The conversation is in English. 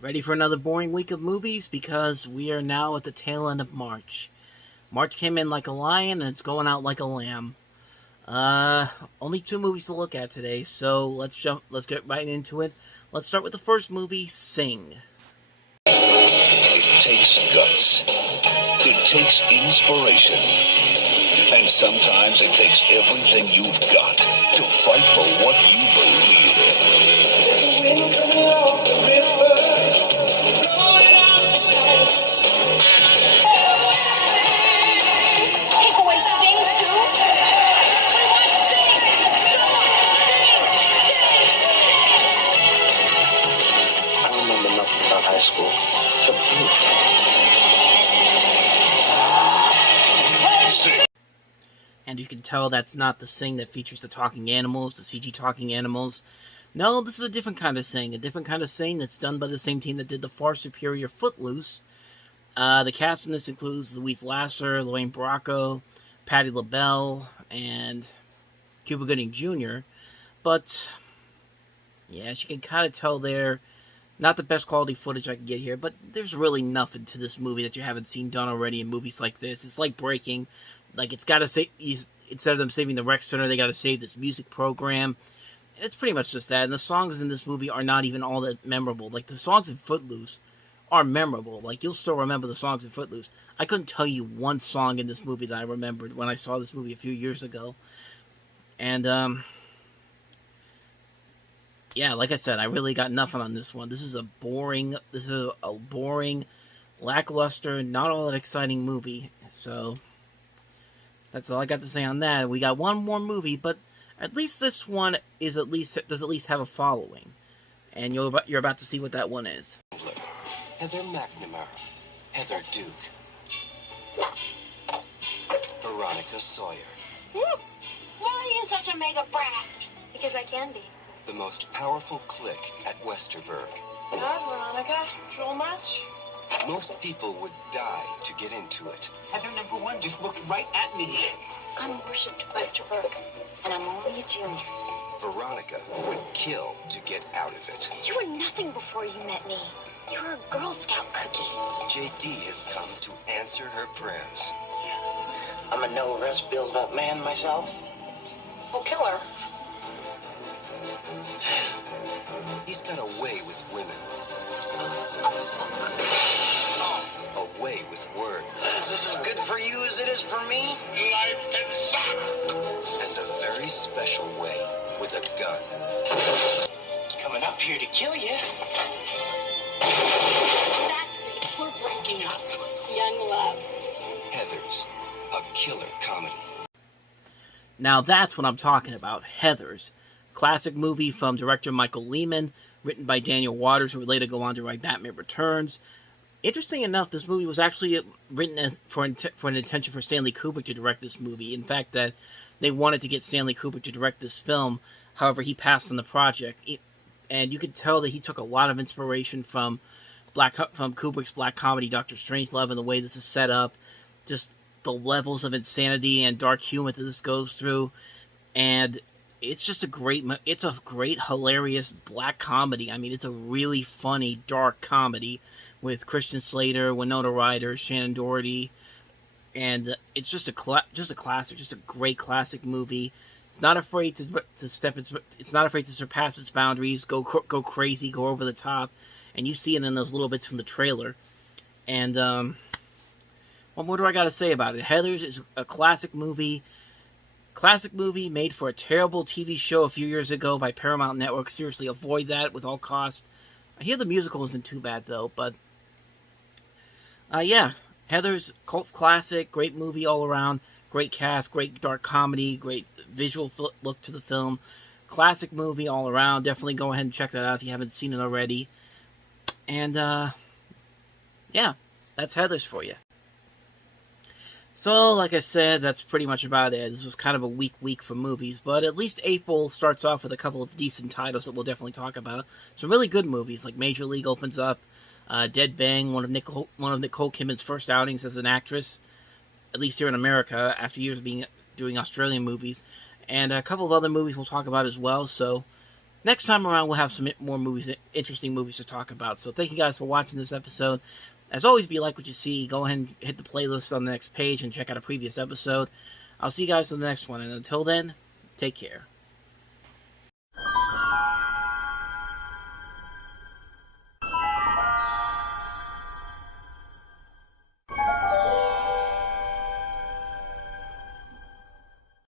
Ready for another boring week of movies? Because we are now at the tail end of March. March came in like a lion and it's going out like a lamb. Only two movies to look at today, so let's get right into it. Let's start with the first movie, Sing. It takes guts. It takes inspiration. And sometimes it takes everything you've got to fight for what you believe in. There's a wind coming off the river, blowing out the lights. Take away Sing too? We want to sing! Come on, sing! I remember nothing about high school. It's a proof. And you can tell that's not the Sing that features the talking animals, the CG talking animals. No, this is a different kind of Sing. A different kind of Sing that's done by the same team that did the far superior Footloose. The cast in this includes Louise Lasser, Lorraine Bracco, Patti LaBelle, and Cuba Gooding Jr. But, yeah, as you can kind of tell there, not the best quality footage I can get here, but there's really nothing to this movie that you haven't seen done already in movies like this. It's like Breaking. Like, it's got to say, instead of them saving the rec center, they got to save this music program. And it's pretty much just that. And the songs in this movie are not even all that memorable. Like, the songs in Footloose are memorable. Like, you'll still remember the songs in Footloose. I couldn't tell you one song in this movie that I remembered when I saw this movie a few years ago. And, yeah, like I said, I really got nothing on this one. This is a boring, lackluster, not all that exciting movie. So that's all I got to say on that. We got one more movie, but at least this one does at least have a following, and you're about to see what that one is. Heather McNamara, Heather Duke, Veronica Sawyer. Why are you such a mega brat? Because I can be. The most powerful clique at Westerberg. God, Veronica, troll much? Most people would die to get into it. Heather number one just looked right at me. I'm worshipped Westerberg, and I'm only a junior. Veronica would kill to get out of it. You were nothing before you met me. You were a Girl Scout cookie. JD has come to answer her prayers. I'm a no-rest build-up man myself. Well, kill her. He's got a way with women. A way with words. Is this as good for you as it is for me? Life can suck. And a very special way with a gun. It's coming up here to kill you. That's it. We're breaking up. Young love. Heathers, a killer comedy. Now that's what I'm talking about, Heathers. Classic movie from director Michael Lehman, written by Daniel Waters, who would later go on to write Batman Returns. Interesting enough, this movie was actually written for an intention for Stanley Kubrick to direct this movie. In fact, that they wanted to get Stanley Kubrick to direct this film. However, he passed on the project, and you could tell that he took a lot of inspiration from Kubrick's black comedy Dr. Strangelove, and the way this is set up, just the levels of insanity and dark humor that this goes through, and it's just a great, hilarious black comedy. I mean, it's a really funny, dark comedy with Christian Slater, Winona Ryder, Shannon Doherty, and it's just a classic, just a great classic movie. It's not afraid to it's not afraid to surpass its boundaries, go crazy, go over the top, and you see it in those little bits from the trailer. And what more do I got to say about it? Heathers is a classic movie. Classic movie made for a terrible TV show a few years ago by Paramount Network. Seriously, avoid that with all costs. I hear the musical isn't too bad, though, but yeah, Heathers, cult classic, great movie all around, great cast, great dark comedy, great visual look to the film. Classic movie all around. Definitely go ahead and check that out if you haven't seen it already. And, yeah, that's Heathers for you. So, like I said, that's pretty much about it. This was kind of a weak week for movies, but at least April starts off with a couple of decent titles that we'll definitely talk about. Some really good movies, like Major League opens up, Dead Bang, one of Nicole Kidman's first outings as an actress, at least here in America, after years of doing Australian movies, and a couple of other movies we'll talk about as well. So, next time around, we'll have some more movies, interesting movies to talk about. So thank you guys for watching this episode. As always, if you like what you see, go ahead and hit the playlist on the next page and check out a previous episode. I'll see you guys in the next one, and until then, take care.